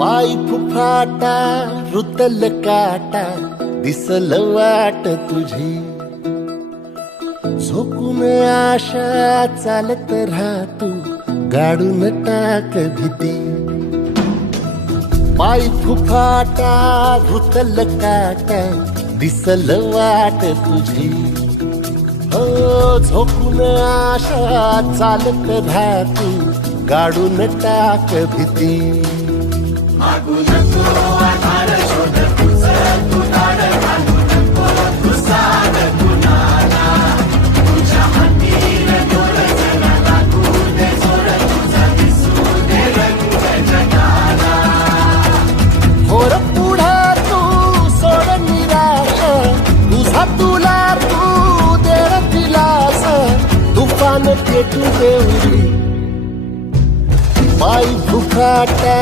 पाय फुफाटा रुतल काटा दिसल वाट तुझी झोकून आशा चालत राहतू गाडून टाक भीती पाय फुफाटा रुतल काटा दिसल वाट तुझी हो झोकून आशा चालत राहतू गाडून टाक भीती मागू नको आधार शोध तुझं तू दाड घालू नको तू साध कुणाला तुझ्या हातीन दोर जरा लागू दे जोर तुझा दिसू दे रंग जगाला होर पुढे तू सोड निराश तुझा तुला तू दे दिलास तुफान पेटू देऊरी पाय फुफाटा